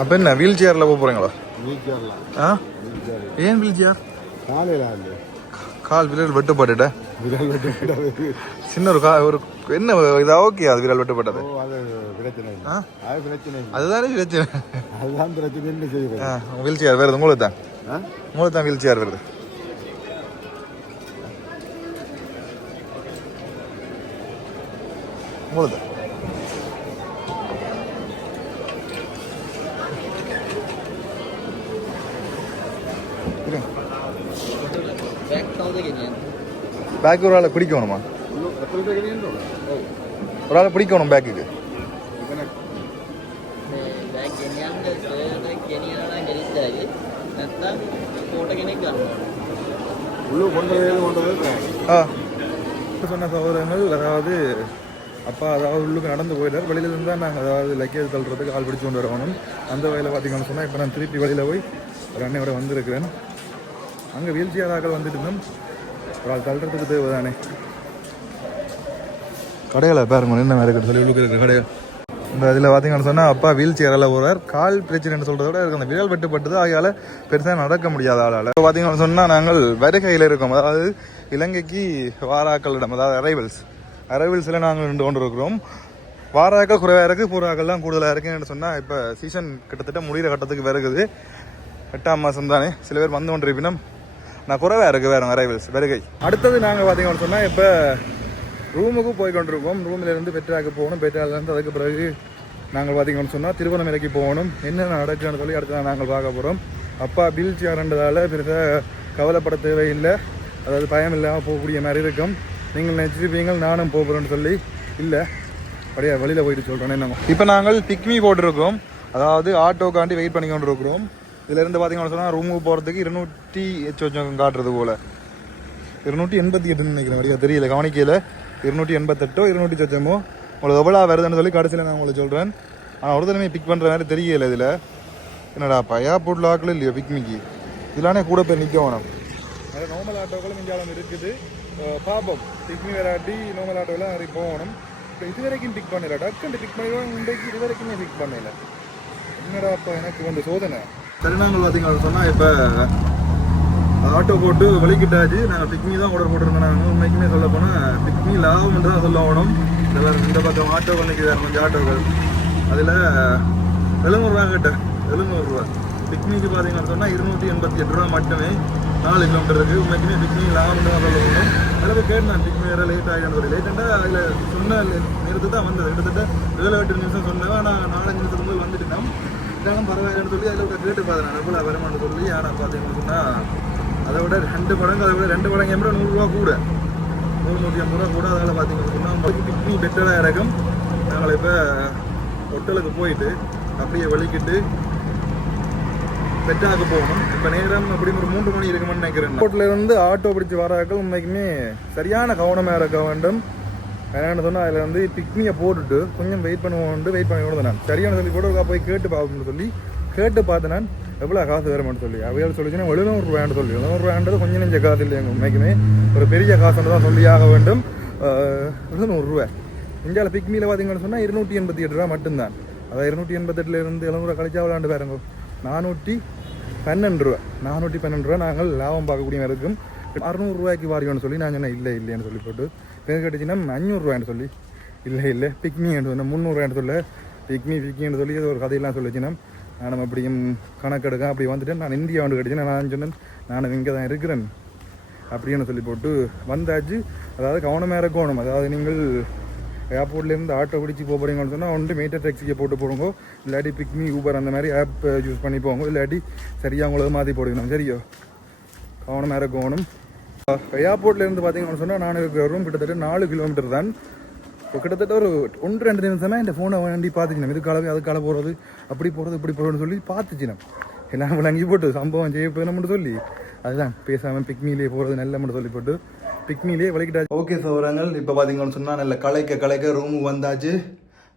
அப்போ என்ன வீல் சேரில் போக போகிறீங்களா ஆ? ஏன் வீல் சேர் காலையில் கால் விரல் வெட்டுப்பட்டுட்ட. விரல் வெட்டு விடாது. சின்ன ஒரு கா ஒரு என்ன இதா ஓகே அது விரல் வெட்டுப்பட்டது? அது பிரச்சனை ஆ? அது பிரச்சனை அதுதானே பிரச்சனை. அதுதான் பிரச்சனை என்ன செய்யுது ஆ வீல் சேர் வருது உங்களுக்கு தான்? உங்களுக்கு தான் வீல் சேர் வருது. உங்களுக்கு தான் இருங்க. பேக்கு ஒரு ஆளை பிடிக்கணுமா ஒரு ஆளை பிடிக்கணும் பேக்குக்கு சொன்ன சகோதரங்கள் அதாவது அப்பா அதாவது உள்ளுக்கு நடந்து போயிட்டார் வெளியில இருந்து தான் நாங்கள் அதாவது லக்கேஜ் தள்ளுறதுக்கு ஆள் பிடிச்சு கொண்டு வரணும் அந்த வகையில் பார்த்தீங்கன்னு சொன்னால் இப்போ நான் திருப்பி வெளியில் போய் ஒரு அன்னையோட வந்திருக்கிறேன் அங்கே வீல் சேர் ஆக்கள் வந்துட்டு இருந்தோம் ஒரு ஆள் தள்ளுறதுக்கு தேவை தானே கடைகளை பாருங்க என்ன இருக்குது சொல்லி உள்ளுக்கு இருக்கிற கடைகள். இந்த இதில் பார்த்தீங்கன்னு சொன்னால் அப்பா வீல் சேரில் போகிறார் கால் பிரச்சனைன்னு சொல்கிறத விட இருக்கு. அந்த விரல் வெட்டுப்பட்டது. ஆகையால் பெருசாக நடக்க முடியாத ஆளால். இப்போ பார்த்தீங்கன்னு சொன்னால் நாங்கள் வருகையில் இருக்கோம். அதாவது இலங்கைக்கு வாராக்களிடம் அதாவது அரைவல்ஸ் அரைவல்ஸில் நாங்கள் நின்று கொண்டு இருக்கிறோம் வாராக்கள் குறைவாக இருக்குது பூராக்கள்லாம் கூடுதலாக இருக்குன்னு சொன்னால் இப்போ சீசன் கிட்டத்தட்ட முடிகிற கட்டத்துக்கு வருகுது. எட்டாம் மாதம் தானே சில பேர் வந்து கொண்டு இருப்பினும் நான் குறைவாக இருக்கு வேறு அரைவல்ஸ் வருகை அடுத்தது நாங்கள் பார்த்தீங்கன்னு சொன்னால் இப்போ ரூமுக்கு போய் கொண்டிருக்கோம் ரூமில் இருந்து பெட்ராக்கு போகணும். பெட்ராலேருந்து அதுக்கு பிறகு நாங்கள் பார்த்தீங்கன்னு சொன்னால் திருவண்ணாமலைக்கு போகணும். என்னென்ன நடக்குதுன்னு சொல்லி அடுத்து நாங்கள் பார்க்க போகிறோம் அப்பா பில் சேர்ன்றதால பெருசாக கவலைப்பட தேவையில்லை. அதாவது பயம் இல்லாமல் போகக்கூடிய மாதிரி இருக்கும். நீங்கள் நினச்சிருப்பீங்க நானும் போகிறேன்னு சொல்லி. இல்லை அப்படியே வெளியில் போயிட்டு சொல்கிறேன் என்ன இப்போ நாங்கள் பிக்மி போட்டிருக்கோம். அதாவது ஆட்டோக்காண்டி வெயிட் பண்ணி கொண்டு இருக்கிறோம் இதுலேருந்து பார்த்தீங்கன்னு சொன்னால் ரூமுக்கு போகிறதுக்கு இருநூற்றி எச்சு வச்சம் காட்டுறது போல். இருநூற்றி எண்பத்தி எட்டுன்னு நினைக்கிறேன் வரையா? தெரியல கவனிக்கையில் இருநூற்றி எண்பத்தெட்டோ இருநூற்றி சொச்சமோ உங்களுக்கு எவ்வளோ வருதுன்னு சொல்லி கடைசியில் நான் உங்களுக்கு சொல்கிறேன் ஆனால் ஒரு தடவை பிக் பண்ணுற மாதிரி தெரியல இதில். என்னடா பையா போட்டில் ஆக்கள் இல்லையோ பிக்னிக்கு இதெல்லானே கூட போய் நிற்க வேணும். அது நார்மல் ஆட்டோக்களும் இந்தியாவில் இருக்குது. அஹ் பாப்போம். பிக்னி வெராட்டி நார்மல் ஆட்டோவில் நிறைய போகணும். இப்போ இது வரைக்கும் பிக் பண்ணல. டக்குன்னு பிக் பண்ணிடுவோம் இன்றைக்கு இது வரைக்குமே பிக் பண்ணல. என்னடா அப்போ எனக்கு வந்து சோதனை? திருநாங்கள் பார்த்தீங்கன்னு சொன்னால் இப்போ ஆட்டோ போட்டு வலிக்கிட்டாச்சு. நாங்கள் பிக்மி தான் ஆர்டர் போட்டிருந்தோம். நாங்கள் உண்மைக்குமே சொல்ல போனால் பிக்மி லாபம் தான் சொல்ல வேணும். இந்த இந்த பக்கம் ஆட்டோ பண்ணிக்குது கொஞ்சம் ஆட்டோக்கள். அதில் எழுநூறுவா. கிட்ட எழுநூறுவா பிக்னிக்கு பார்த்தீங்கன்னு சொன்னால் இருநூற்றி எண்பத்தி எட்டு ரூபா மட்டுமே நாலு கிலோமீட்டர் இருக்குது உண்மைக்குமே பிக்னி லாபம் தான் சொல்ல வேணும். அதில் போய் கேட்டேன் பிக்னி வேறு லேட் ஆகிடும் ஒரு லேட்டாக அதில் சொன்ன நேரத்து தான் வந்தது. கிட்டத்தட்ட ஏழு எட்டு நிமிஷம் சொன்னேன். ஆனால் நாலஞ்சு நிமிஷத்துக்கு முதல் வந்துட்டுட்டோம் இருந்தாலும் பரவாயில்லன்னு சொல்லி அதில் ஒரு கேட்டு பார்த்தேன் நான் எவ்வளோ வருமானு சொல்லி ஆனால் பார்த்தீங்கன்னு சொன்னால் அதை விட ரெண்டு மடங்கு அதை விட ரெண்டு மடங்கு எம்பட நூறுரூவா கூட. நூறு நூற்றி ஐம்பது ரூபா கூட அதில் பார்த்தீங்கன்னு சொன்னால் நம்மளுக்கு பிக்னி பெட்டராக இருக்கும் நாங்கள் இப்போ ஹோட்டலுக்கு போயிட்டு அப்படியே வெளிக்கிட்டு பெட்டாக போகணும். இப்போ நேரம் அப்படி ஒரு மூன்று மணி இருக்குமென்னு நினைக்கிறேன். ஹோட்டலில் இருந்து ஆட்டோ பிடிச்சி வராக்கள் உண்மைக்குமே சரியான கவனமாக இருக்க வேண்டும். என்னென்னு சொன்னால் அதில் வந்து பிக்னியை போட்டுட்டு கொஞ்சம் வெயிட் பண்ணுவோம்னு வெயிட் பண்ணி கொடுத்தேன் நான். சரியான சொல்லி கூட ஒருக்கா போய் கேட்டு பார்ப்போம்னு சொல்லி கேட்டு பார்த்தேன் நான் எவ்வளோ காசு வருமானு சொல்லி அவையால் சொல்லிச்சுன்னா எழுநூறு ரூபாய்னு சொல்லி. எழுநூறு ரூபான்றது கொஞ்சம் நெஞ்ச காசு இல்லைங்க உண்மைக்குமே. ஒரு பெரிய காசுன்னு தான் சொல்லியாக வேண்டும். எழுநூறு ரூபாய். இந்தியாவில் பிக்மியில் பார்த்தீங்கன்னு சொன்னால் இருநூற்றி எண்பத்தி எட்டு ரூபா மட்டும்தான். அதாவது இருநூற்றி எண்பத்தெட்டுலேருந்து இருந்து கழிச்சா விளாண்டு பாருங்க. நானூற்றி பன்னெண்டு ரூபா நானூற்றி பன்னெண்டு ரூபா நாங்கள் லாபம் பார்க்கக்கூடிய இருக்கும். அறநூறுரூவாய்க்கு வாரியோன்னு சொல்லி நான் சொன்னேன் இல்லை இல்லைன்னு சொல்லி போட்டு. பேர் கட்டிச்சுன்னா அஞ்சூறுரூவான்னு சொல்லி. இல்லை இல்லை பிக்னின்னு சொன்னேன் முந்நூறுவான்னு சொல்ல. பிக்னி பிக்னின்னு சொல்லி அது ஒரு கதையெல்லாம் சொல்லிச்சுன்னா நான் அப்படியும் கணக்கெடுக்க அப்படி வந்துட்டு நான் இந்தியா வந்து கட்டிச்சுன்னா நான் சொன்னேன். நான் இங்கே தான் இருக்கிறேன். அப்படின்னு சொல்லி போட்டு வந்தாச்சு. அதாவது கவனமாக இருக்கணும் அதாவது நீங்கள் ஏர்போர்ட்லேருந்து ஆட்டோ பிடிச்சி போக போகிறீங்கன்னு சொன்னால் ஒன்று மீட்டர் டாக்ஸியை போட்டு போடுங்க. இல்லாட்டி பிக்மி ஊபர் அந்த மாதிரி ஆப் யூஸ் பண்ணி போங்க. இல்லாட்டி சரியாக உங்களுக்கு மாற்றி போடுங்க சரியோ? கவனமாக இருக்கணும் ஏர்போர்ட்லேருந்து பார்த்தீங்கன்னு சொன்னால் நான் இருக்கிற ரூம் கிட்டத்தட்ட நாலு கிலோமீட்டர் தான். இப்போ கிட்டத்தட்ட ஒரு ஒன்று ரெண்டு நிமிஷமே இந்த ஃபோனை வேண்டி பார்த்துச்சினோம் இது காலவே அது கால போகிறது அப்படி போகிறது இப்படி போகிறதுன்னு சொல்லி பார்த்துச்சினோம் எல்லாம் விளங்கி போட்டு சம்பவம் செய்ய போயிடணும்னு சொல்லி. அதுதான் பேசாமல் பிக்னிலே போகிறது நல்ல மட்டும் சொல்லி போட்டு பிக்னிலே வலிக்கிட்டாச்சு ஓகே சோரங்கள் இப்போ பார்த்தீங்கன்னு சொன்னால் நல்ல கலைக்க கலைக்க ரூமுக்கு வந்தாச்சு.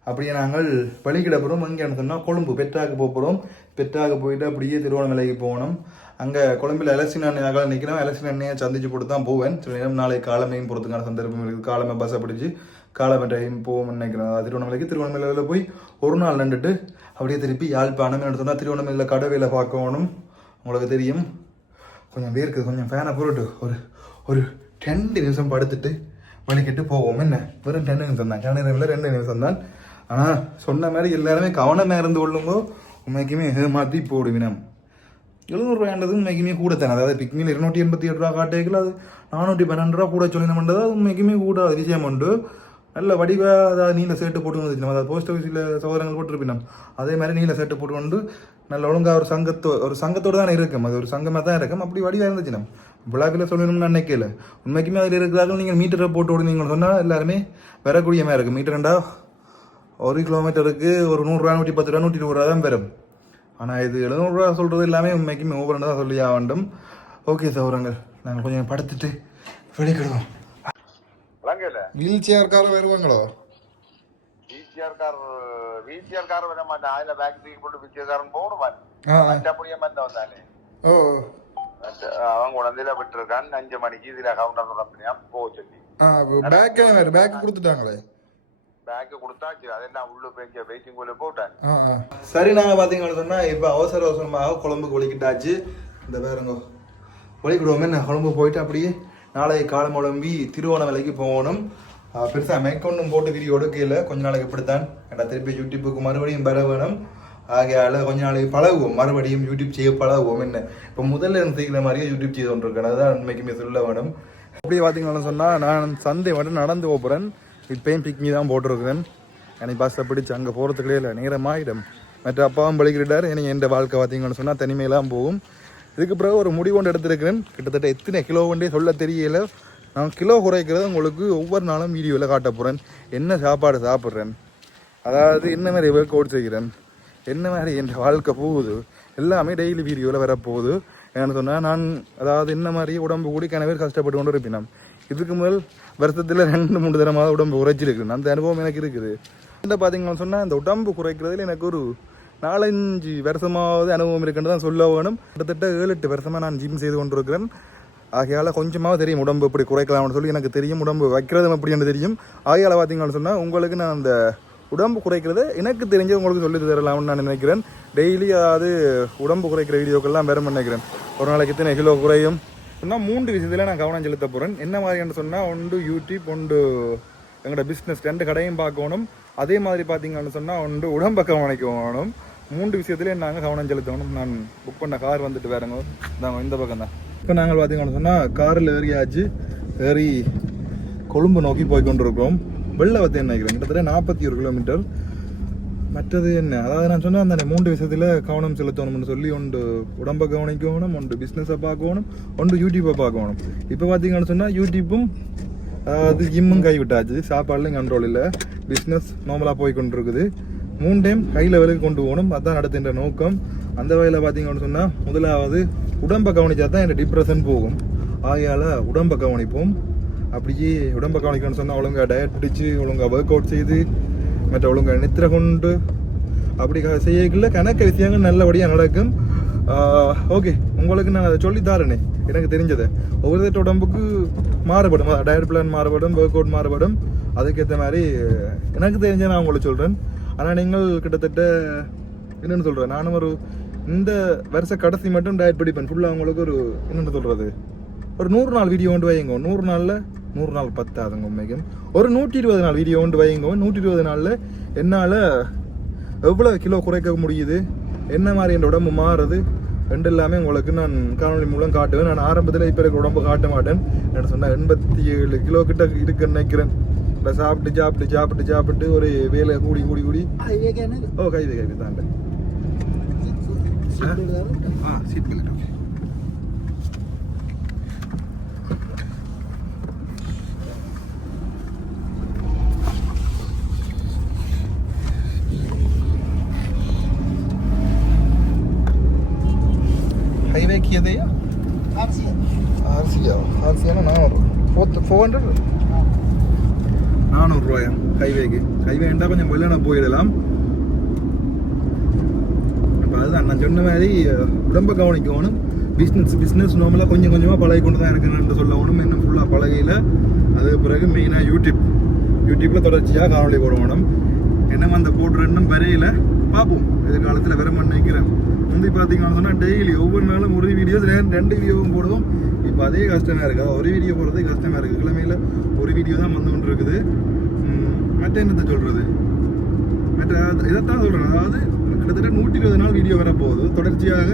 அப்படியே நாங்கள் வழிகிட போகிறோம் எங்கேன்னு சொன்னால் கொழும்பு பெற்றாக்கு போக போகிறோம் பெற்றாக்கு போயிட்டு அப்படியே திருவண்ணாமலைக்கு போகணும். அங்கே கொழும்பில் எலக்ஷன் அண்ணையாக நிற்கிறோம் எலக்ஷன் அண்ணையை சந்திச்சு போட்டு தான் போவேன். சில நேரம் நாளை காலமையும் போகிறதுக்கான சந்தர்ப்பம் இருக்குது காலமை பஸ்ஸை பிடிச்சி காலமை டைம் போவோம்னு நினைக்கிறேன். திருவண்ணாமலைக்கு திருவண்ணாமலையில் போய் ஒரு நாள் நின்றுட்டு அப்படியே திருப்பி யாழ்ப்பாணம் எடுத்தோம்னா சொன்னால் திருவண்ணாமலையில் கடவையில் பார்க்கணும். உங்களுக்கு தெரியும். கொஞ்சம் வேர்க்குது. கொஞ்சம் ஃபேனை போட்டு ஒரு ஒரு ரெண்டு நிமிஷம் படுத்துட்டு வலிக்கிட்டு போவோம். என்ன? வெறும் ரெண்டு நிமிஷம் தான் கிணறுல ரெண்டு நிமிஷம் தான் ஆனால் சொன்ன மாதிரி எல்லாருமே கவனமாக இருந்து கொள்ளுங்கோ. உண்மைக்குமே ஏமாற்றி போடுவினம். எழுநூறுவாண்டது உண்மைக்குமே கூட தானே அதாவது பிக்மியில் இருநூற்றி எண்பத்தி எட்டு ரூபா காட்டேக்கில் அது நானூற்றி பன்னெண்டு ரூபா கூட சொல்லினோம்ன்றது அது உண்மைக்குமே கூட அது விஷயம் உண்டு. நல்ல வடிவாக அதாவது நீல சேட்டு போட்டு வந்துச்சு அதாவது போஸ்ட் ஆஃபீஸில் சோதரங்கள் போட்டிருப்பினோம். அதே மாதிரி நீல சேட்டு போட்டு கொண்டு நல்ல ஒழுங்காக ஒரு சங்கத்தோ ஒரு சங்கத்தோடு தான் இருக்கும். அது ஒரு சங்கமாக தான் இருக்கும். அப்படி வடிவாக இருந்துச்சு நம்ம விழாவில் சொல்லணும்னு நினைக்கல. உண்மைக்குமே அதில் இருக்கிறார்கள் நீங்கள் மீட்டரை போட்டு விடுனீங்கன்னு சொன்னால் எல்லாருமே வரக்கூடிய மாதிரி இருக்கும். மீட்டர்ண்டா ஒரு கிலோமீட்டருக்கு ஒரு நூறுரூவா நூற்றி பத்து ரூபா நூற்றி இருபது ரூபா தான் பெறும். ஆனால் இது எழுநூறுவா சொல்கிறது எல்லாமே உண்மைக்குமே ஓவர்னு தான் சொல்லி வேண்டும் ஓகே சௌரங்கள் நாங்கள் கொஞ்சம் படுத்துட்டு வெளிக்கிடுவோம் வீல் சேர்க்கார வருவாங்களோ? வீசிஆர் கார் வீசிஆர் கார் வர மாட்டான் அதுல பேக் தூக்கி போட்டு வீசிஆர் காரன் போடுவான் மற்ற அப்படியே மத்த வந்தானே ஓ அவன் குழந்தையில விட்டுருக்கான். அஞ்சு மணிக்கு இதுல கவுண்டர் தொடப்பினியா போக சொல்லி. Back back கொடுத்துட்டாங்களே? பேக்கு கொடுத்தாச்சு அதெல்லாம் உள்ள போய் வெயிட்டிங் குள்ள போட்டேன். சரி நாங்கள் பார்த்தீங்கன்னு சொன்னால் இப்போ அவசர அவசரமாக குழம்புக்கு ஒழிக்கிட்டாச்சு இந்த பேருங்க. ஒழிக்கிடுவோமே என்ன? குழம்பு போயிட்டு அப்படியே நாளைக்கு காலம் குழம்பி திருவோணமலைக்கு போகணும். பெருசாக மேற்கொண்டும் போட்டு வீடியோ எடுக்கையில் கொஞ்ச நாளைக்கு இப்படித்தான். ஏன்னா திருப்பி யூடியூப்புக்கு மறுபடியும் பெற வேணும் ஆகையால் கொஞ்ச நாளைக்கு பழகுவோம். மறுபடியும் யூடியூப் செய்ய பழகுவோம் என்ன? இப்போ முதல்ல இருந்து செய்கிற மாதிரியே யூடியூப் செய்து கொண்டிருக்கேன். அதுதான் உண்மைக்குமே சொல்ல வேணும். அப்படியே பார்த்தீங்கன்னா சொன்னால் நான் சந்தை மட்டும் நடந்து போகிறேன் இப்பயும் பிக்னி தான் போட்டிருக்கிறேன். எனக்கு பஸ்ஸை பிடிச்சி அங்கே போகிறதுக்குள்ளே இல்லை நேரமாயிடும். மற்ற அப்பாவும் பழிக்கிறார் எனக்கு எந்த வாழ்க்கை பார்த்தீங்கன்னு சொன்னால் தனிமையெல்லாம் போகும். இதுக்கு பிறகு ஒரு முடிவு ஒன்று எடுத்திருக்கிறேன். கிட்டத்தட்ட எத்தனை கிலோ ஒன்றே சொல்ல தெரியல. நான் கிலோ குறைக்கிறது உங்களுக்கு ஒவ்வொரு நாளும் வீடியோவில் காட்ட போகிறேன் என்ன சாப்பாடு சாப்பிட்றேன்? அதாவது என்ன மாதிரி ஒர்க் அவுட் செய்கிறேன்? என்ன மாதிரி என் வாழ்க்கை போகுது? எல்லாமே டெய்லி வீடியோவில் வரப்போகுது. ஏன்னு சொன்னால் நான் அதாவது என்ன மாதிரி உடம்பு கூடி கனவே கஷ்டப்பட்டு கொண்டு இருப்பினோம் இதுக்கு முதல் வருஷத்தில் ரெண்டு மூணு தரமாக உடம்பு உரைச்சிருக்கிறேன் அந்த அனுபவம் எனக்கு இருக்குது. என்ன பார்த்தீங்கன்னு சொன்னால் இந்த உடம்பு குறைக்கிறதுல எனக்கு ஒரு நாலஞ்சு வருஷமாவது அனுபவம் இருக்குன்னு தான் சொல்ல வேணும். கிட்டத்தட்ட ஏழு எட்டு வருஷமாக நான் ஜிம் செய்து கொண்டிருக்கிறேன். ஆகையால் கொஞ்சமாக தெரியும் உடம்பு எப்படி குறைக்கலாம்னு சொல்லி எனக்கு தெரியும். உடம்பு வைக்கிறதும் எப்படின்னு தெரியும். ஆகையால் பார்த்தீங்கன்னு சொன்னால் உங்களுக்கு நான் அந்த உடம்பு குறைக்கிறது எனக்கு தெரிஞ்சு உங்களுக்கு சொல்லி தரலாம்னு நான் நினைக்கிறேன். டெய்லி அதாவது உடம்பு குறைக்கிற வீடியோக்கள்லாம் வேற நினைக்கிறேன். ஒரு நாளைக்கு இத்தனை கிலோ குறையும். சொன்னால் மூன்று விஷயத்தில் நான் கவனம் செலுத்த போகிறேன் என்ன மாதிரின்னு சொன்னால் ஒன்று யூடியூப் ஒன்று எங்களோட பிஸ்னஸ் ரெண்டு கடையும் பார்க்கணும். அதே மாதிரி பார்த்தீங்கன்னு சொன்னால் ஒன்று உடம்பை கவனிக்கணும். மூன்று விஷயத்துலேயே நாங்கள் கவனம் செலுத்தணும். நான் புக் பண்ண கார் வந்துட்டு வேறங்க நாங்கள் இந்த பக்கம் தான். இப்போ நாங்கள் பார்த்தீங்கன்னு சொன்னால் காரில் ஏறியாச்சு ஏறி கொழும்பு நோக்கி போய் கொண்டிருக்கோம் வெள்ள வத்தி நினைக்கிறேன் கிட்டத்தட்ட நாற்பத்தி ஒரு கிலோமீட்டர் மற்றது என்ன? அதாவது நான் சொன்னேன் அந்த மூன்று விஷயத்தில் கவனம் செலுத்தணும்னு சொல்லி ஒன்று உடம்பை கவனிக்கணும் ஒன்று பிஸ்னஸை பார்க்கணும் ஒன்று யூடியூப்பை பார்க்கணும். இப்போ பார்த்தீங்கன்னு சொன்னால் யூடியூப்பும் அதாவது ஜிம்மும் கைவிட்டாச்சு. சாப்பாடுலையும் கண்ட்ரோல் இல்லை. பிஸ்னஸ் நார்மலாக போய் கொண்டிருக்குது மூணு டைம் ஹை லெவலுக்கு கொண்டு போகணும். அதுதான் நடத்துகின்ற நோக்கம். அந்த வகையில் பார்த்தீங்கன்னு சொன்னால் முதலாவது உடம்பை கவனிச்சா தான் எனக்கு டிப்ரெஷன் போகும். ஆகையால் உடம்பை கவனிப்போம். அப்படியே உடம்பை கவனிக்கணும்னு சொன்னால் ஒழுங்காக டயட் பிடிச்சி ஒழுங்காக ஒர்க் அவுட் செய்து மற்ற ஒழுங்கா நித்திர கொண்டு அப்படி செய்யக்குள்ள கணக்க விஷயங்கள் நல்லபடியாக நடக்கும் ஓகே உங்களுக்கு நான் அதை சொல்லி தாரேனே எனக்கு தெரிஞ்சதை ஒவ்வொருத்தட்ட உடம்புக்கு மாறுபடும் டயட் பிளான் மாறுபடும் ஒர்க் அவுட் மாறுபடும் அதுக்கேற்ற மாதிரி எனக்கு தெரிஞ்ச நான் உங்களை சொல்கிறேன் ஆனால் நீங்கள் கிட்டத்தட்ட என்னென்னு சொல்கிறேன் நானும் ஒரு இந்த வருஷ கடைசி மட்டும் டயட் பிடிப்பேன் ஃபுல்லாக உங்களுக்கு ஒரு என்னென்னு சொல்கிறது ஒரு நூறு நாள் வீடியோ கொண்டு வைங்க நூறு நாளில் நூறு நாள் பத்தாதுங்க உண்மைக்கும். ஒரு நூற்றி இருபது நாள் வீடியோ கொண்டு வைங்க நூற்றி இருபது நாளில் என்னால் எவ்வளோ கிலோ குறைக்க முடியுது? என்ன மாதிரி என் உடம்பு மாறுது? ரெண்டு எல்லாமே உங்களுக்கு நான் காணொலி மூலம் காட்டுவேன். நான் ஆரம்பத்தில் இப்போ இருக்க உடம்பு காட்ட மாட்டேன். என்ன சொன்னால் எண்பத்தி ஏழு கிலோ கிட்ட இருக்குன்னு நினைக்கிறேன். இப்போ சாப்பிட்டு சாப்பிட்டு சாப்பிட்டு சாப்பிட்டு ஒரு வேலை கூடி கூடி கூடி. ஓ கைது கைது தாண்ட ஆ சீட் பெல்ட் ஓகே ஹைவேக்கு எதையா ஆர்சியா. ஆர்சியானா நானூறு. ஃபோர் ஃபோர் ஹண்ட்ரட் நானூறுரூவாயா? ஹைவேக்கு. ஹைவே இருந்தால் கொஞ்சம் வெளியான போயிடலாம். அப்போ அதுதான் நான் சொன்ன மாதிரி உடம்ப கவனிக்கணும். பிஸ்னஸ் பிஸ்னஸ் நார்மலாக கொஞ்சம் கொஞ்சமாக பழகி கொண்டு தான் இருக்கணும்னு சொல்லணும். இன்னும் ஃபுல்லாக பழகையில். அது பிறகு மெயினாக யூடியூப் யூடியூப்பில் தொடர்ச்சியாக காணொலி போடணும் என்ன அந்த போடுறேன்னும் வரையில் பார்ப்போம். எதிர்காலத்தில் வர நினைக்கிறேன் முந்தி பார்த்தீங்கன்னு சொன்னால் டெய்லி ஒவ்வொரு நாளும் ஒரு வீடியோ ரெண்டு வீடியோவும் போடுவோம். இப்போ அதே கஷ்டமாக இருக்குது அதாவது ஒரு வீடியோ போடுறதே கஷ்டமாக இருக்குது கிழமையில் ஒரு வீடியோ தான் வந்து கொண்டு இருக்குது மற்ற என்னத்தை சொல்கிறது மற்ற அது- இதைத்தான் சொல்கிறேன் அதாவது கிட்டத்தட்ட நூற்றி இருபது நாள் வீடியோ வரப்போகுது. தொடர்ச்சியாக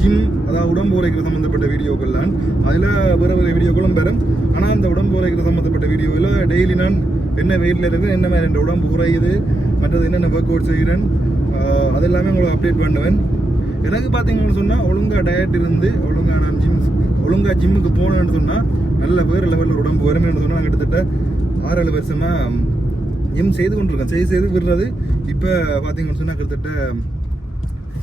ஜிம் அதாவது உடம்பு உரைக்கிற சம்மந்தப்பட்ட வீடியோக்கள்லாம் அதில் வேறு வேறு வீடியோக்களும் பெறும் ஆனால் அந்த உடம்பு உரைக்கிற சம்மந்தப்பட்ட வீடியோவில் டெய்லி நான் என்ன வெயிட்டில் இருக்குது என்ன மாதிரி என் உடம்பு உரையுது மற்றது என்னென்ன ஒர்க் அவுட் செய்கிறேன் அதெல்லாமே அது எல்லாமே உங்களுக்கு அப்டேட் பண்ணுவேன். எனக்கு பார்த்தீங்கன்னு சொன்னால் ஒழுங்காக டயட் இருந்து ஒழுங்காக நான் ஜிம் ஒழுங்காக ஜிம்முக்கு போனேன்னு சொன்னால் நல்ல வேறு லெவலில் உடம்பு வருமேன்னு சொன்னால் கிட்டத்தட்ட ஆறு ஏழு வருஷமாக ஜிம் செய்து கொண்டிருக்கேன். செய்து செய்து விடுறது. இப்போ பார்த்தீங்கன்னு சொன்னால் கிட்டத்தட்ட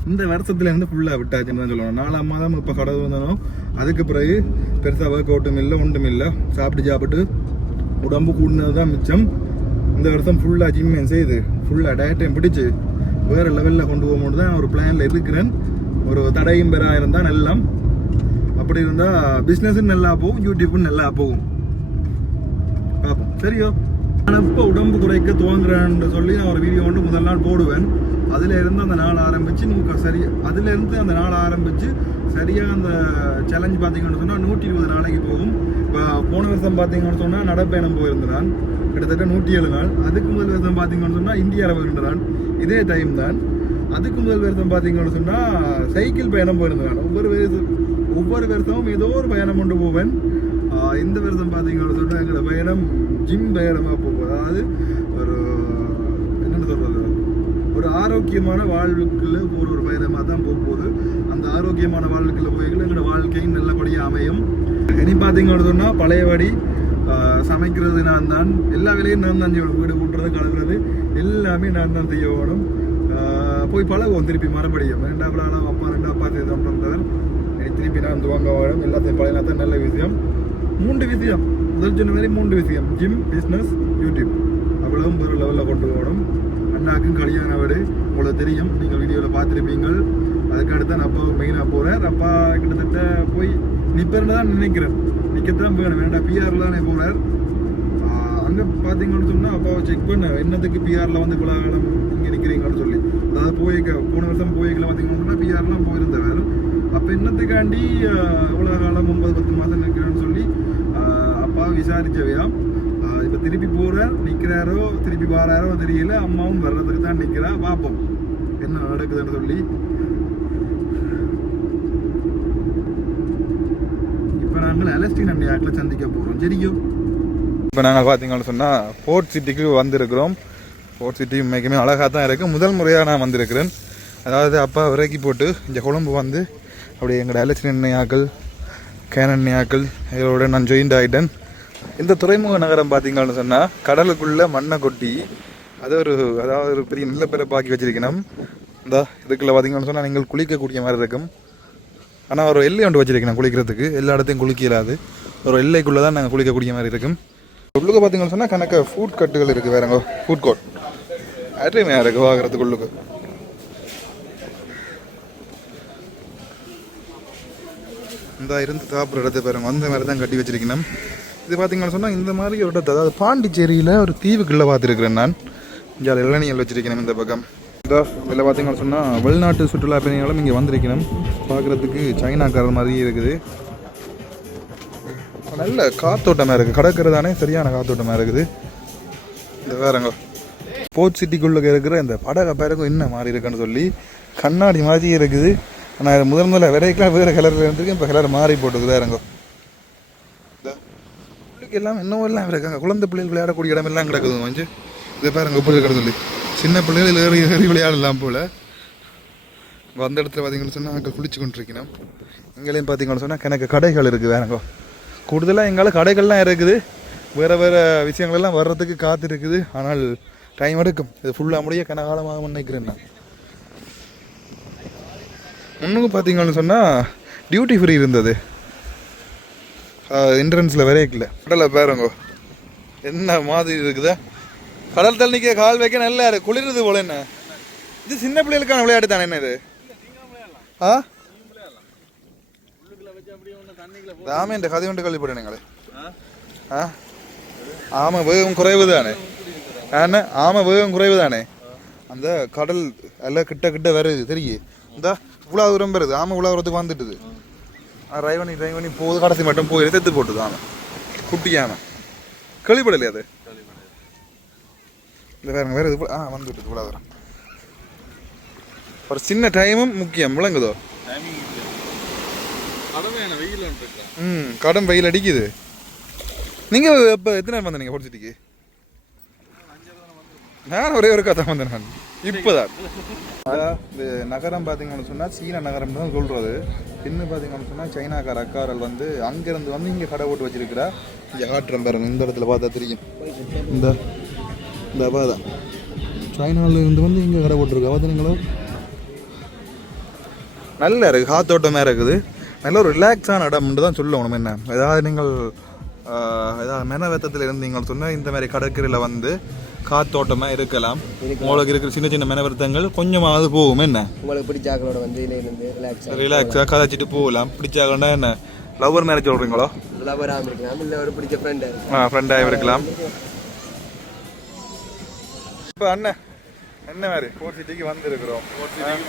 இந்த வருஷத்துல இருந்து ஃபுல்லாக விட்டாச்சுன்னு தான் சொல்லணும். நாலாம் மாதம் இப்போ கடவுள் வந்தனும் அதுக்கு பிறகு பெருசாக ஒர்க் அவுட்டும் இல்லை ஒன்றும் இல்லை. சாப்பிட்டு சாப்பிட்டு உடம்பு கூடினது தான் மிச்சம். இந்த வருஷம் ஃபுல்லாக ஜிம்மையும் செய்து ஃபுல்லாக டயட்டையும் பிடிச்சு வேறு லெவலில் கொண்டு போகும்போது தான் ஒரு பிளானில் இருக்கிறேன். ஒரு தடையும் பெறா இருந்தால் நல்லா அப்படி இருந்தால் பிஸ்னஸும் நல்லா போகும் யூடியூப்பும் நல்லா போகும். பார்ப்போம். சரியோ? நான் இப்போ உடம்பு குறைக்க துவங்குறேன்னு சொல்லி நான் ஒரு வீடியோ வந்து முதல் நாள் போடுவேன். அதிலேருந்து அந்த நாள் ஆரம்பித்து நமக்கு சரி அதிலேருந்து அந்த நாள் ஆரம்பித்து சரியாக அந்த சேலஞ்ச் பார்த்தீங்கன்னு சொன்னால் நூற்றி இருபது நாளைக்கு போகும். இப்போ போன வருஷம் பார்த்தீங்கன்னு சொன்னால் நடப்பயணம் போயிருந்தான். கிட்டத்தட்ட நூற்றி ஏழு நாள். அதுக்கு முதல் வருஷம் பார்த்தீங்கன்னு சொன்னா இந்தியா போயிருந்தான் இதே டைம் தான். அதுக்கு முதல் வருஷம் பார்த்தீங்கன்னு சொன்னால் சைக்கிள் பயணம் போயிருந்தேன் ஒவ்வொரு வருஷம் ஒவ்வொரு வருஷமும் ஏதோ ஒரு பயணம் கொண்டு போவேன். இந்த வருஷம் பார்த்தீங்கன்னு சொன்னால் எங்களோட பயணம் ஜிம் பயணமாக போகும். அதாவது ஒரு என்னென்னு சொல்கிறது ஒரு ஆரோக்கியமான வாழ்வுக்குள்ள போகிற ஒரு பயணமாக தான் போக போகுது. அந்த ஆரோக்கியமான வாழ்வுக்குள்ள போய்கள் எங்களோட வாழ்க்கையும் நல்லபடியாக அமையும். இனி பார்த்தீங்கன்னு சொன்னால் பழையபடி சமைக்கிறது நான் தான் எல்லா வேலையும் நான் தான் செய்யணும். வீடு கூட்டுறது கலவுறது எல்லாமே நான் தான் செய்ய வேணும். போய் பழகுவோம். திருப்பி மறுபடியும். ரெண்டாவது ஆளாக அப்பா ரெண்டாப்பா செய்தோம் பண்ணுறவர் திருப்பி நான் துவங்க வாழும். எல்லாத்தையும் பழைய தான் நல்ல விஷயம். மூன்று விஷயம். முதல் சொன்ன மாதிரி மூன்று விஷயம். ஜிம் பிஸ்னஸ் யூடியூப் அவ்வளவும் ஒரு லெவலில் கொண்டு போகணும். அண்ணாக்கும் கல்யாண வீடு. உங்களுக்கு தெரியும். நீங்கள் வீடியோவில் பார்த்துருப்பீங்கள். அதுக்கு அடுத்து நான் அப்பாவுக்கு மெயினாக போகிறேன் அப்பா கிட்டத்தட்ட போய் நிற்பேன்னு தான் நினைக்கிறேன். நிற்கத்தான் போகணும். வேண்டாம் பிஆரில் தானே போகிறார் அங்கே பார்த்தீங்கன்னு சொன்னால் அப்பாவை செக் பண்ண. என்னத்துக்கு பிஆரில் வந்து இவ்வளோ இங்கே நிற்கிறீங்கன்னு சொல்லி. அதாவது போய்க்க போன வருஷம் போய்க்கல பார்த்தீங்கன்னா சொன்னால் பிஆர்லாம் போயிருந்தவர் அப்போ என்னத்துக்காண்டி இவ்வளோ காலம் ஒன்பது பத்து மாதம் நிற்கிறேன்னு சொல்லி அப்பா விசாரிச்சவையா? இப்போ திருப்பி போகிறார் நிற்கிறாரோ திருப்பி வாராரோ தெரியல. அம்மாவும் வர்றதுக்கு தான் நிற்கிறா பார்ப்போம் என்ன நடக்குதுன்னு சொல்லி. இப்போ நாங்கள் அலஸ்டின் அண்டி ஆட்டில் சந்திக்க போகிறோம் சரியோ இப்போ நாங்கள் பார்த்தீங்கன்னு சொன்னால் ஃபோர்ட் சிட்டிக்கு வந்திருக்கிறோம். ஃபோர்ட் சிட்டி மேக்கமே அழகாக தான் இருக்குது முதல் முறையாக நான் வந்திருக்கிறேன். அதாவது அப்பா விரைக்கி போட்டு இந்த கொழம்பு வந்து அப்படியே எங்களோட அலசின் எண்ணெயாக்கள் கேன் எண்ணெயாக்கள் இதோட நான் ஜாயின்ட் ஆகிட்டேன் இந்த துறைமுக நகரம் பார்த்தீங்கன்னு சொன்னால் கடலுக்குள்ளே மண்ணை கொட்டி அது ஒரு அதாவது ஒரு பெரிய நிலப்பரப்பாக்கி வச்சிருக்கணும். இந்த இதுக்குள்ளே பார்த்தீங்கன்னு சொன்னால் நீங்கள் குளிக்கக்கூடிய மாதிரி இருக்கும். ஆனால் ஒரு எல்லை ஒன்று வச்சிருக்கணும் குளிக்கிறதுக்கு. எல்லா இடத்தையும் குளிக்கலாது. ஒரு எல்லைக்குள்ளே தான் நாங்கள் குளிக்கக்கூடிய மாதிரி இருக்கும். உள்ளுக்கு பார்த்தீங்கன்னு சொன்னால் கணக்க ஃபுட் கட்டுகள் இருக்குது வேறங்க ஃபுட் கோர்ட் அருமையாக இருக்குது வாங்குறதுக்கு உள்ளுக்கு இந்த இருந்து சாப்பிட்ற இடத்த பாருங்க. அந்த மாதிரி தான் கட்டி வச்சிருக்கணும். இது பார்த்தீங்கன்னு சொன்னால் இந்த மாதிரி ஒரு இடத்த அதாவது பாண்டிச்சேரியில் ஒரு தீவுக்குள்ளே பார்த்துருக்குறேன் நான். இங்கே இளநியல் வச்சிருக்கணும் இந்த பக்கம். இதோ இதில் பார்த்தீங்கன்னு சொன்னால் வெளிநாட்டு சுற்றுலா பயணிகளும் இங்கே வந்திருக்கணும். பார்க்குறதுக்கு சைனாக்காரர் மாதிரி இருக்குது. நல்ல காத்தோட்டமாக இருக்குது கடற்கரை தானே சரியான காத்தோட்டமாக இருக்குது. இந்த வேறங்க ஸ்போர்ட்ஸ் சிட்டிக்குள்ளே இருக்கிற இந்த படக பேருக்கும் என்ன மாறி இருக்குன்னு சொல்லி கண்ணாடி மாதிரி இருக்குது. ஆனால் முதல் முதல்ல விடைக்கெல்லாம் வேறு கலரில் இருந்திருக்கேன் இப்போ கலர் மாறி போட்டுக்குதா வேறங்க இந்த எல்லாம் இன்னும் எல்லாம் இருக்காங்க. குழந்தை பிள்ளைகள் விளையாடக்கூடிய இடமெல்லாம் கிடக்குது மஞ்சு. இதை பாருங்க எப்படி இருக்கிறது சொல்லி. சின்ன பிள்ளைகள் ஏறி ஏறி விளையாடலாம் போல். வந்த இடத்துல பார்த்தீங்கன்னு சொன்னால் அங்கே குளிச்சு கொண்டிருக்கணும். எங்களையும் பார்த்தீங்கன்னு சொன்னால் கணக்கு கடைகள் இருக்குது வேறங்கோ கூடுதலாக எங்களால் கடைகள்லாம் இருக்குது. வேறு வேறு விஷயங்கள்லாம் வர்றதுக்கு காத்து இருக்குது ஆனால் டைம் எடுக்கும். இது ஃபுல்லாக முடிய கனகாலமாக நினைக்கிறேன் நான். இன்னும் பார்த்தீங்கன்னு சொன்னால் டியூட்டி ஃப்ரீ இருந்தது. என்ட்ரன்ஸில் வரையக்கில்ல கடலை பாருங்கோ. என்ன மாதிரி இருக்குதா? கடல் தண்ணிக்கு கால் வைக்க நல்லா இருக்கு குளிருது போல என்ன? இது சின்ன பிள்ளைகளுக்கான விளையாட்டு தானே என்ன இது? ஆ? ராமே இந்த கதை கொண்டு கேள்விப்பட்டேனுங்களே ஆ? ஆமாம் வேகம் குறைவு தானே ஆனா ஆமாம் வேகம் குறைவு தானே அந்த கடல் எல்லாம் கிட்ட கிட்ட வருது தெரியும் இந்த இவ்வளோ தூரம் வருது ஆமாம் இவ்வளோ தூரத்துக்கு வந்துட்டுது. ட்ரைவ் பண்ணி ட்ரைவ் பண்ணி போகுது கடைசி மட்டும் போய் செத்து போட்டுது ஆமாம் குட்டியான கேள்விப்படலையா அது. இந்த வேறுங்க வேறு இது ஆ வந்துட்டு இவ்வளோ தூரம். ஒரு சின்ன டைமும் முக்கியம் விளங்குதோ? ம் கடும் வெயில் அடிக்குது. நீங்க இப்போ எத்தனை நேரம் வந்தீங்க ஃபோர்ட் சிட்டிக்கு? நான் ஒரே ஒரு கதை வந்தேன் நான். இப்போதான். இந்த நகரம் பார்த்தீங்கன்னு சொன்னால் சீன நகரம் தான் சொல்கிறது இன்னும் பார்த்தீங்கன்னு சொன்னால் சைனாக்கார அக்காரல் வந்து அங்கேருந்து வந்து இங்கே கடை போட்டு வச்சிருக்கிறா. இங்கே காட்டுறேன் பாருங்க இந்த இடத்துல பார்த்தா தெரியும். இந்த இந்த பாதான் சைனால இருந்து வந்து இங்கே கடை போட்டிருக்கா பார்த்தீங்களோ நல்லா இருக்குது காத்தோட்டமாக இருக்குது. நல்ல ஒரு ரிலாக்ஸான இடம்னு தான் சொல்லணும் என்ன. ஏதாவது நீங்கள் ஏதாவது மெனவெத்தத்தில் இருந்தீங்கன்னு சொன்னால் இந்த மாதிரி கடற்கரையில் வந்து காத்தோட்டமாக இருக்கலாம். உங்களுக்கு இருக்கிற சின்ன சின்ன மெனவெத்தங்கள் கொஞ்சமாவது போகும். என்ன? உங்களுக்கு பிடிச்ச ஆக்களோட வந்து ரிலாக்ஸ் ரிலாக்ஸாக கதைச்சிட்டு போகலாம். பிடிச்சாகண்டா என்ன? லவ்வர் மேரேஜ் சொல்கிறீங்களோ லவராக இருக்கலாம். இல்லை ஒரு பிடிச்ச ஃப்ரெண்டு ஆ ஃப்ரெண்டாக இருக்கலாம். இப்போ அண்ணன் என்ன மாதிரி? ஃபோர் சிட்டிக்கு வந்திருக்கிறோம்.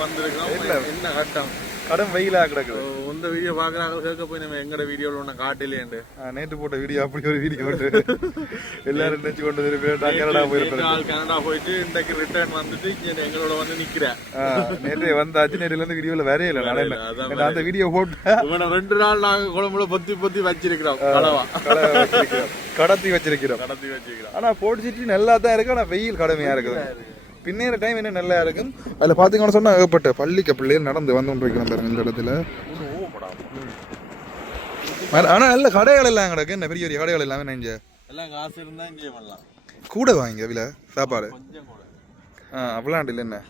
வந்திருக்கிறோம். இல்ல. என்ன கட்டம்? கடும் வெயிலாக கிடக்குது. இந்த வீடியோ பாக்குறாங்க கேட்க போய் நம்ம எங்கட வீடியோல ஒண்ணு காட்டலையேண்டு ஆ, நேற்று போட்ட வீடியோ அப்படி ஒரு வீடியோ போட்டு எல்லாரும் நினைச்சு கொண்டு வந்துருப்பேன் நான் கனடா போயிருப்பேன். கனடா போயிட்டு இன்றைக்கு ரிட்டர்ன் வந்துட்டு இங்க எங்களோட வந்து நிக்கிறேன் நேற்று வந்தாச்சு இருந்து வீடியோல வரவே இல்லை நானே அந்த வீடியோ போட்டு ரெண்டு நாள் நாங்க குழம்புல பொத்தி பொத்தி வச்சிருக்கிறோம் வச்சிருக்கிறோம். கடத்தி வச்சிருக்கிறோம். கடத்தி வச்சிருக்கிறோம். ஆனா போட் சிட்டி நல்லா தான் இருக்கு ஆனா வெயில் கடுமையா இருக்குது. பின்னேற டைம் என்ன நல்லா இருக்கும். அதுல பாத்தீங்கன்னு சொன்னா ஏகப்பட்ட பள்ளிக்க பிள்ளைகள் நடந்து வந்து கொண்டிருக்கிறோம் பாருங்க இந்த இடத்துல. ஆனா- ஆனா நல்ல கடைகள் எல்லாம் கிடக்கு. என்ன பெரிய பெரிய கடைகள் எல்லாமே நெஞ்ச. எல்லாம் காசு இருந்தா இங்கே பண்ணலாம். கூட வாங்க வில. சாப்பாடு. ஆ அப்படிலாம் இல்லை என்ன?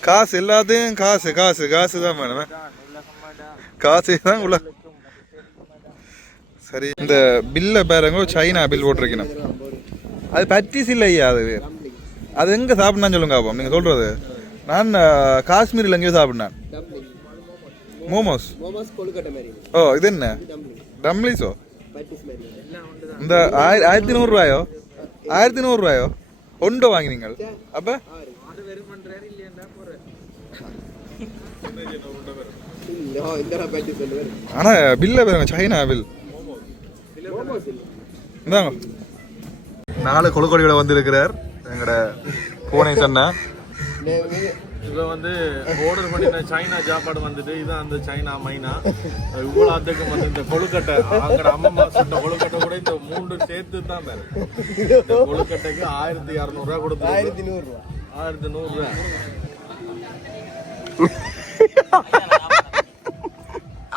காசு எல்லாத்தையும் காசு காசு காசு தான் வேணும். காசு தான் உள்ள. சரி இந்த பில்லை பாருங்க. சைனா பில் போட்டிருக்கணும். அது பட்டிஸ் இல்லை ஐயா அது. அது எங்கே சாப்பிட்னான்னு சொல்லுங்க அப்போ. நீங்கள் சொல்கிறது நான் காஷ்மீரில் எங்கேயோ சாப்பிட்னேன். மோமோஸ். ஓ இது என்ன? டம்ளிஸோ? இந்த ஆயிர ஆயிரத்தி நூறுரூவாயோ? ஆயிரத்தி நூறுரூவாயோ? ஒண்டோ வாங்கினீங்கள். அப்போ? இந்த இந்த ஆனால் பில்லை பாருங்க சைனா பில் இந்தாங்க. நாலு கொழுக்கொடியோட வந்திருக்கிறார். எங்கட பூனை சொன்ன. இப்ப வந்து ஆர்டர் பண்ணின சைனா சாப்பாடு வந்துட்டு இதான் அந்த சைனா மைனா. இவ்வளவு அதுக்கு வந்து இந்த கொழுக்கட்டை அங்கட அம்மா சுட்ட கொழுக்கட்டை கூட இந்த மூன்று சேர்த்து தான் பாரு இந்த கொழுக்கட்டைக்கு ஆயிரத்தி இரநூறுவா கொடுத்து ஆயிரத்தி நூறுரூவா ஆயிரத்தி நூறுரூவா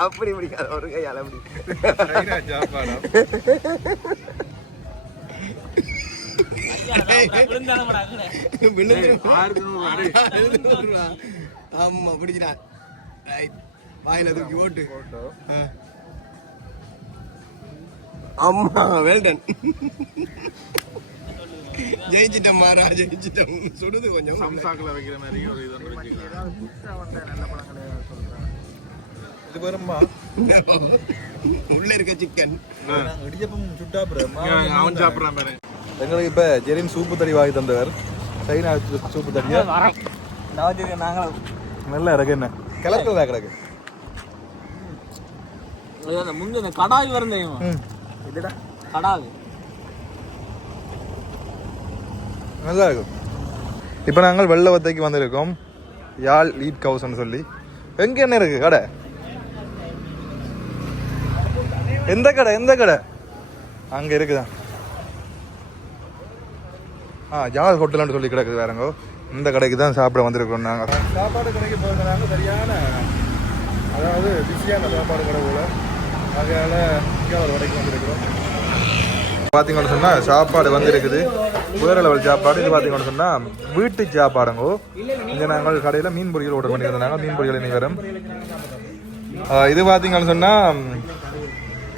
அப்படி பிடிக்காத ஒரு கையால் அப்படி. சைனா சாப்பாடா? ஆமா பிடிக்கிறான் வாயில தூக்கி ஓட்டு. ஆமா வெல்டன் ஜெயிச்சிட்டோம் மாறா ஜெயிச்சிட்டோம் சுடுது கொஞ்சம் சம்சாக்கில் வைக்கிற மாதிரி ஒரு இது ஒன்று வச்சுக்கலாம் இது வருமா உள்ள இருக்க சிக்கன் இடியப்பம் சுட்டா அவன் சாப்பிட்றான் பாரு எங்களுக்கு இப்போ ஜெரின் சூப்பு தடி வாங்கி தந்தவர். சைனா சூப்பு தடியா நாங்களும் நல்லா இருக்கு என்ன? கிளத்துல கிடக்கு. கடாய் வரந்தையும் நல்லா இருக்கும் இப்போ நாங்கள் வெள்ளவத்தைக்கு வந்திருக்கோம். யாழ் லீட் கவுசன் சொல்லி. எங்க என்ன இருக்கு கடை? எந்த கடை எந்த கடை? அங்கே இருக்குதான். ஆ யாழ் ஹோட்டல்னு சொல்லி கிடக்குது வேறங்கோ இந்த கடைக்கு தான் சாப்பிட வந்திருக்கோம் நாங்கள் சாப்பாடு கடைக்கு போயிருந்தாங்க சரியான அதாவது பிஸியான சாப்பாடு கடை போல. அதனால இங்கே ஒரு கடைக்கு வந்திருக்கிறோம். பார்த்தீங்கன்னு சொன்னால் சாப்பாடு வந்து இருக்குது உயர லெவல் சாப்பாடு இது பார்த்தீங்கன்னு சொன்னால் வீட்டு சாப்பாடுங்கோ. இங்கே நாங்கள் கடையில் மீன் பொரியல் ஆர்டர் பண்ணியிருந்தாங்க மீன் பொரியல் இனி வரும் ஆஹ் இது பார்த்தீங்கன்னு சொன்னால்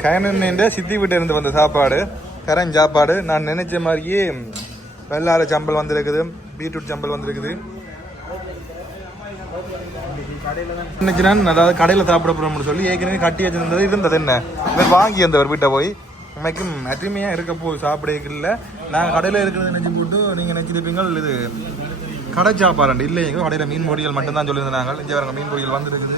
கயனன்ற சித்தி வீட்டில் இருந்து வந்த சாப்பாடு. கரன் சாப்பாடு. நான் நினைச்ச மாதிரியே வெள்ளார சம்பல் வந்திருக்குது பீட்ரூட் சம்பல் வந்திருக்குது. இன்னைக்கு நான் அதாவது கடையில் சாப்பிட போகிறோம்னு சொல்லி ஏற்கனவே கட்டி வச்சிருந்தது இருந்தது என்ன? இவர் வாங்கி வந்தவர் வீட்டை போய். உண்மைக்கும் அருமையாக இருக்க போய் சாப்பிடக்கு இல்லை. நாங்கள் கடையில் இருக்கிறத நினச்சி போட்டு நீங்கள் நினச்சிருப்பீங்க இது கடை சாப்பாடு இல்லைங்க கடையில் மீன் பொடிகள் மட்டும்தான் சொல்லியிருந்தாங்க இங்கே வரங்க மீன் பொடிகள் வந்துருக்குது.